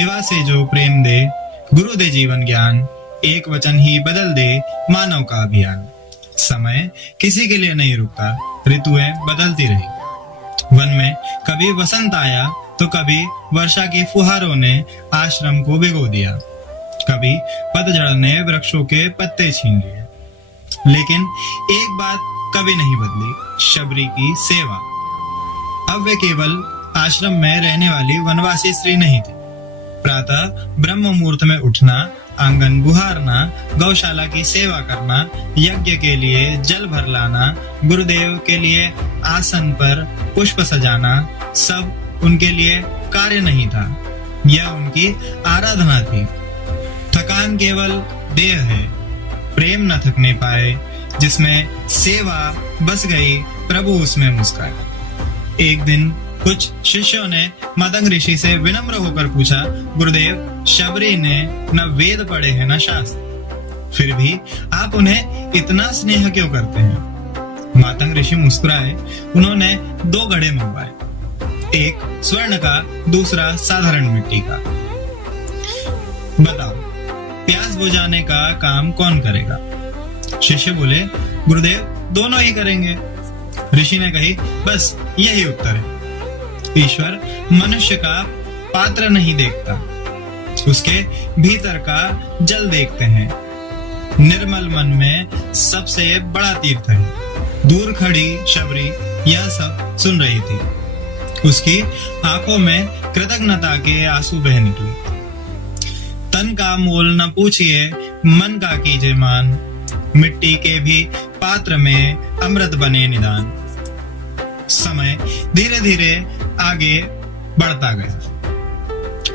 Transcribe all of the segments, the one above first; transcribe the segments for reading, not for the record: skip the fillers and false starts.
सेवा से जो प्रेम दे, गुरु दे जीवन ज्ञान, एक वचन ही बदल दे मानव का अभियान। समय किसी के लिए नहीं रुकता, ऋतुएं बदलती रही। वन में कभी वसंत आया तो कभी वर्षा की फुहारों ने आश्रम को भिगो दिया, कभी पतझड़ ने वृक्षों के पत्ते छीन लिए। लेकिन एक बात कभी नहीं बदली, शबरी की सेवा। अब वे केवल आश्रम में रहने वाली वनवासी स्त्री नहीं थी। प्रातः ब्रह्म मुहूर्त में उठना, आंगन बुहारना, गौशाला की सेवा करना, यज्ञ के लिए जल भर लाना, गुरुदेव के लिए आसन पर पुष्प सजाना, सब उनके लिए कार्य नहीं था, यह उनकी आराधना थी। थकान केवल देह है, प्रेम न थकने पाए, जिसमें सेवा बस गई, प्रभु उसमें मुस्काए। एक दिन कुछ शिष्यों ने मतंग ऋषि से विनम्र होकर पूछा, गुरुदेव, शबरी ने न वेद पढ़े हैं न शास्त्र, फिर भी आप उन्हें इतना स्नेह क्यों करते हैं? मतंग ऋषि मुस्कुराए। उन्होंने 2 घड़े मंगवाए, एक स्वर्ण का, दूसरा साधारण मिट्टी का। बताओ, प्यास बुझाने का काम कौन करेगा? शिष्य बोले, गुरुदेव, दोनों ही करेंगे। ऋषि ने कही, बस यही उत्तर है। ईश्वर मनुष्य का पात्र नहीं देखता, उसके भीतर का जल देखते हैं। निर्मल मन में सबसे बड़ा तीर्थ है। दूर खड़ी शबरी यह सब सुन रही थी। उसकी आंखों में कृतज्ञता के आंसू बह निकले। तन का मोल न पूछिए, मन का कीजिए मान, मिट्टी के भी पात्र में अमृत बने निदान। समय धीरे धीरे आगे बढ़ता गया।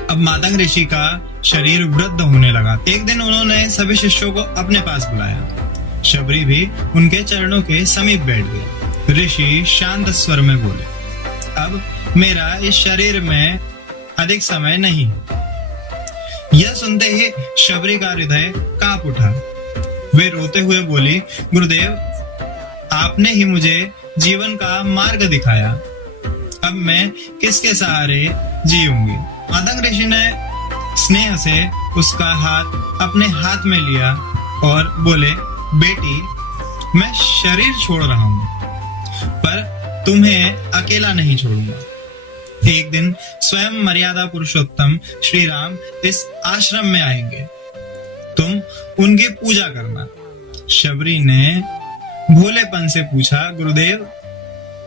अब मतंग ऋषि का शरीर वृद्ध होने लगा। एक दिन उन्होंने सभी शिष्यों को अपने पास बुलाया। शबरी भी उनके चरणों के समीप बैठ गई। ऋषि शांत स्वर में बोले, अब मेरा इस शरीर में अधिक समय नहीं। यह सुनते ही शबरी का हृदय कांप उठा। वे रोते हुए बोली, गुरुदेव, आपने ही मुझे जीवन का मार्ग दिखाया, अब मैं किसके सहारे जीऊंगी? मतंग ऋषि ने स्नेह से उसका हाथ अपने हाथ में लिया और बोले, बेटी, मैं शरीर छोड़ रहा हूं, पर तुम्हें अकेला नहीं छोड़ूंगा। एक दिन स्वयं मर्यादा पुरुषोत्तम श्री राम इस आश्रम में आएंगे, तुम उनकी पूजा करना। शबरी ने भोलेपन से पूछा, गुरुदेव,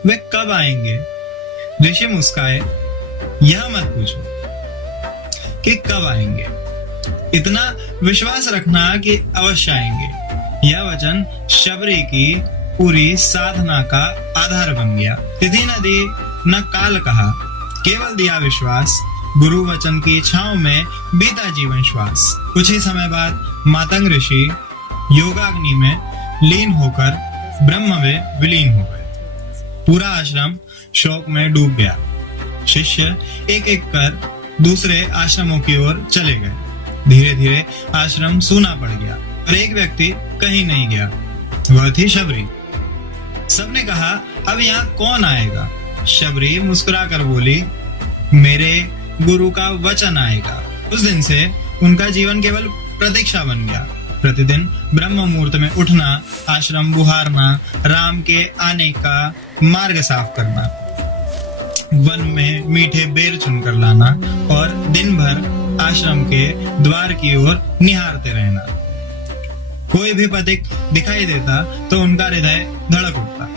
वे कब आएंगे? ऋषि मुस्काए, यह मत पूछो कि कब आएंगे, इतना विश्वास रखना कि अवश्य आएंगे। यह वचन शबरी की पूरी साधना का आधार बन गया। तिथि न दी न काल कहा, केवल दिया विश्वास, गुरु वचन की छांव में बीता जीवन श्वास। कुछ ही समय बाद मतंग ऋषि योगाग्नि में लीन होकर ब्रह्म में विलीन हो गए। पूरा आश्रम शोक में डूब गया। शिष्य एक एक कर दूसरे आश्रमों की ओर चले गए। धीरे धीरे आश्रम सूना पड़ गया और एक व्यक्ति कहीं नहीं गया, वह थी शबरी। सबने कहा, अब यहाँ कौन आएगा? शबरी मुस्कुराकर बोली, मेरे गुरु का वचन आएगा। उस दिन से उनका जीवन केवल प्रतीक्षा बन गया। प्रतिदिन ब्रह्म मुहूर्त में उठना, आश्रम बुहारना, राम के आने का मार्ग साफ करना, वन में मीठे बेर चुनकर लाना और दिन भर आश्रम के द्वार की ओर निहारते रहना। कोई भी पथिक दिखाई देता तो उनका हृदय धड़क उठता,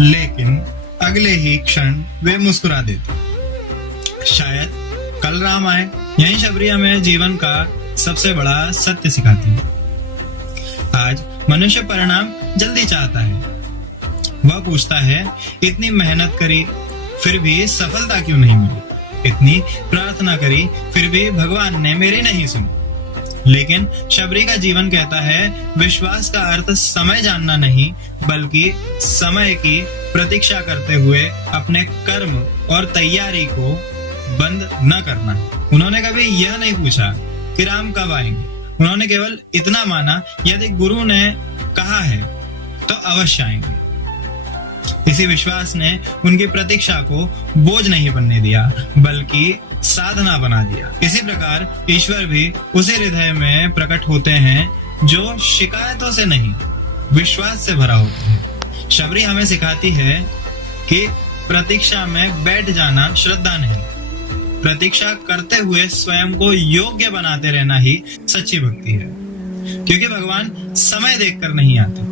लेकिन अगले ही क्षण वे मुस्कुरा देते। शायद कल राम आए। यही शबरी हमें जीवन का सबसे बड़ा सत्य सिखाती है। आज मनुष्य परिणाम जल्दी चाहता है। वह पूछता है, इतनी मेहनत करी फिर भी सफलता क्यों नहीं मिली? इतनी प्रार्थना करी फिर भी भगवान ने मेरी नहीं सुनी। लेकिन शबरी का जीवन कहता है, विश्वास का अर्थ समय जानना नहीं, बल्कि समय की प्रतीक्षा करते हुए अपने कर्म और तैयारी को बंद न करना। उन्होंने कभी यह नहीं पूछा कि राम कब आएंगे। उन्होंने केवल इतना माना, यदि गुरु ने कहा है तो अवश्य आएंगे। इसी विश्वास ने उनकी प्रतीक्षा को बोझ नहीं बनने दिया, बल्कि साधना बना दिया। इसी प्रकार ईश्वर भी उसी हृदय में प्रकट होते हैं जो शिकायतों से नहीं, विश्वास से भरा होता है। शबरी हमें सिखाती है कि प्रतीक्षा में बैठ जाना श्रद्धा नहीं, प्रतीक्षा करते हुए स्वयं को योग्य बनाते रहना ही सच्ची भक्ति है। क्योंकि भगवान समय देखकर नहीं आते,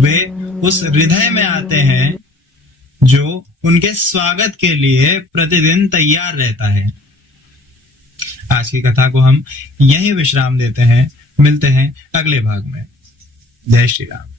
वे उस हृदय में आते हैं जो उनके स्वागत के लिए प्रतिदिन तैयार रहता है। आज की कथा को हम यहीं विश्राम देते हैं। मिलते हैं अगले भाग में। जय श्री राम।